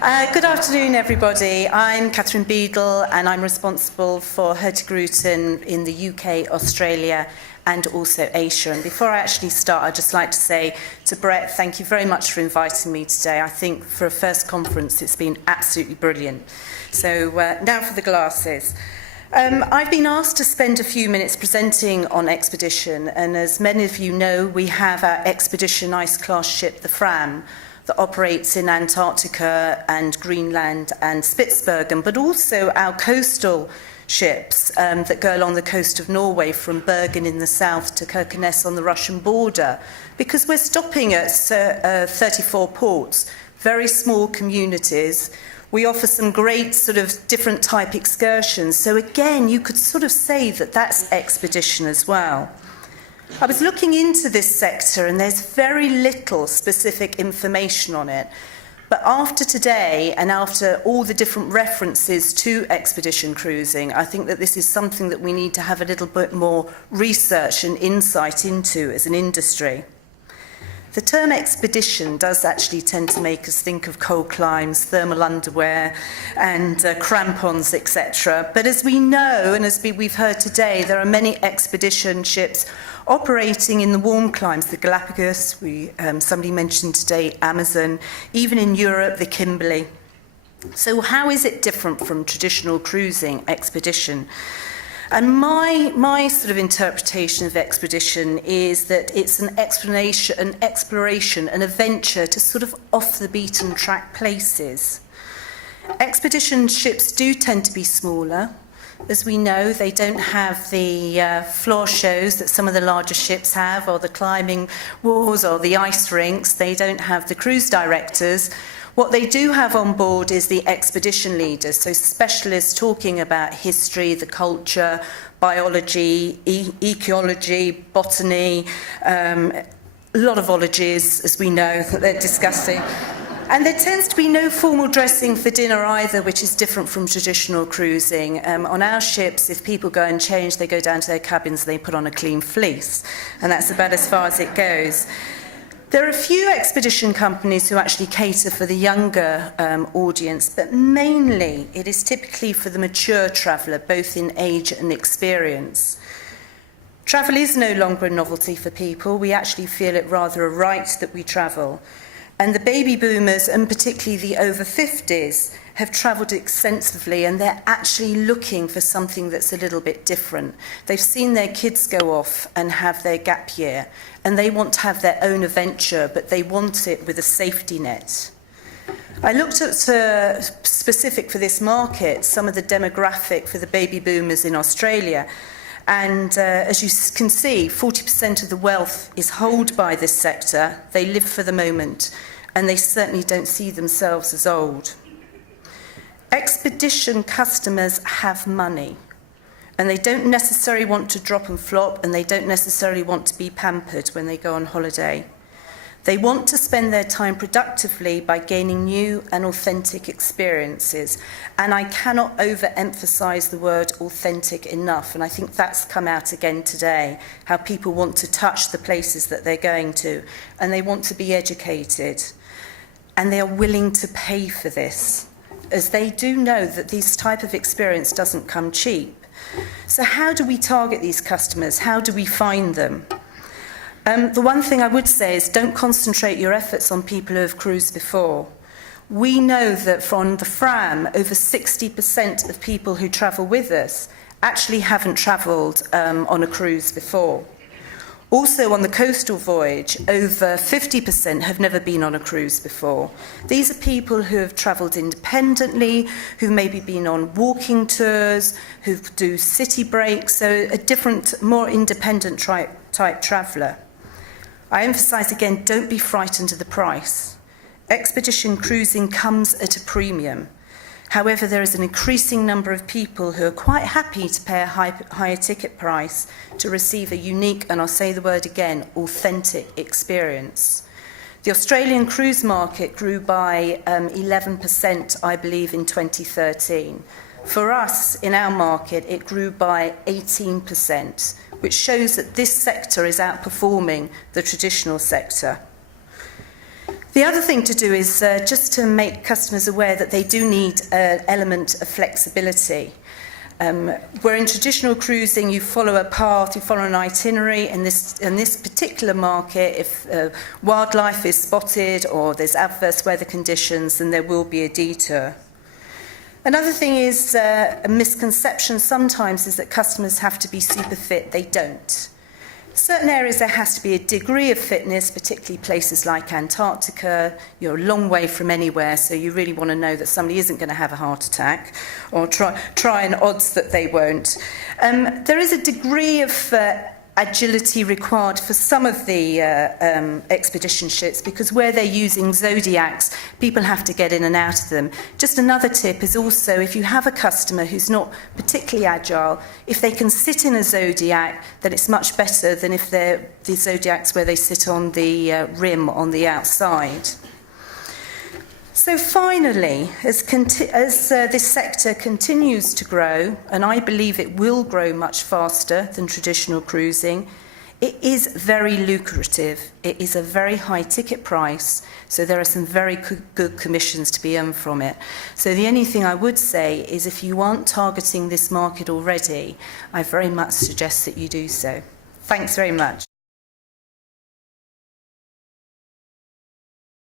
Good afternoon, everybody. I'm Kathryn Beadle, and I'm responsible for Hurtigruten in the UK, Australia, and also Asia. And before I actually start, I'd just like to say to Brett, thank you very much for inviting me today. I think for a first conference, it's been absolutely brilliant. So now for the glasses. I've been asked to spend a few minutes presenting on Expedition, and as many of you know, we have our Expedition Ice-class ship, the Fram, that operates in Antarctica and Greenland and Spitsbergen, but also our coastal ships that go along the coast of Norway from Bergen in the south to Kirkenes on the Russian border, because we're stopping at 34 ports, very small communities. We offer some great sort of different type excursions. So again, you could sort of say that that's Expedition as well. I was looking into this sector and there's very little specific information on it. But after today and after all the different references to expedition cruising, I think that this is something that we need to have a little bit more research and insight into as an industry. The term expedition does actually tend to make us think of cold climbs, thermal underwear and crampons, etc. But as we know, and as we've heard today, there are many expedition ships operating in the warm climes, the Galapagos, somebody mentioned today Amazon, even in Europe, the Kimberley. So how is it different from traditional cruising expedition? And my sort of interpretation of expedition is that it's an exploration, an adventure to sort of off the beaten track places. Expedition ships do tend to be smaller. As we know, they don't have the floor shows that some of the larger ships have, or the climbing walls or the ice rinks. They don't have the cruise directors. What they do have on board is the expedition leaders, so specialists talking about history, the culture, biology, ecology, botany, a lot of ologies, as we know, that they're discussing. And there tends to be no formal dressing for dinner either, which is different from traditional cruising. On our ships, if people go and change, they go down to their cabins, they put on a clean fleece, and that's about as far as it goes. There are a few expedition companies who actually cater for the younger audience, but mainly it is typically for the mature traveller, both in age and experience. Travel is no longer a novelty for people. We actually feel it rather a right that we travel. And the baby boomers, and particularly the over 50s, have travelled extensively, and they're actually looking for something that's a little bit different. They've seen their kids go off and have their gap year, and they want to have their own adventure, but they want it with a safety net. I looked at, specific for this market, some of the demographic for the baby boomers in Australia, and as you can see, 40% of the wealth is held by this sector. They live for the moment, and they certainly don't see themselves as old. Expedition customers have money, and they don't necessarily want to drop and flop, and they don't necessarily want to be pampered when they go on holiday. They want to spend their time productively by gaining new and authentic experiences. And I cannot overemphasize the word authentic enough, and I think that's come out again today, how people want to touch the places that they're going to, and they want to be educated, and they are willing to pay for this, as they do know that this type of experience doesn't come cheap. So how do we target these customers? How do we find them? The one thing I would say is don't concentrate your efforts on people who have cruised before. We know that from the Fram, over 60% of people who travel with us actually haven't travelled on a cruise before. Also on the coastal voyage, over 50% have never been on a cruise before. These are people who have travelled independently, who've maybe been on walking tours, who do city breaks, so a different, more independent type traveller. I emphasise again, don't be frightened of the price. Expedition cruising comes at a premium. However, there is an increasing number of people who are quite happy to pay a higher ticket price to receive a unique, and I'll say the word again, authentic experience. The Australian cruise market grew by 11%, I believe, in 2013. For us, in our market, it grew by 18%, which shows that this sector is outperforming the traditional sector. The other thing to do is just to make customers aware that they do need an element of flexibility. Where in traditional cruising you follow a path, you follow an itinerary. In this particular market, if wildlife is spotted or there's adverse weather conditions, then there will be a detour. Another thing is a misconception sometimes is that customers have to be super fit. They don't. Certain areas there has to be a degree of fitness, particularly places like Antarctica. You're a long way from anywhere, so you really want to know that somebody isn't going to have a heart attack, or try an odds that they won't. There is a degree of agility required for some of the expedition ships, because where they're using zodiacs, people have to get in and out of them. Just another tip is also, if you have a customer who's not particularly agile, if they can sit in a zodiac, then it's much better than if they're the zodiacs where they sit on the rim on the outside. So finally, as this sector continues to grow, and I believe it will grow much faster than traditional cruising, it is very lucrative. It is a very high ticket price, so there are some very good commissions to be earned from it. So the only thing I would say is if you aren't targeting this market already, I very much suggest that you do so. Thanks very much.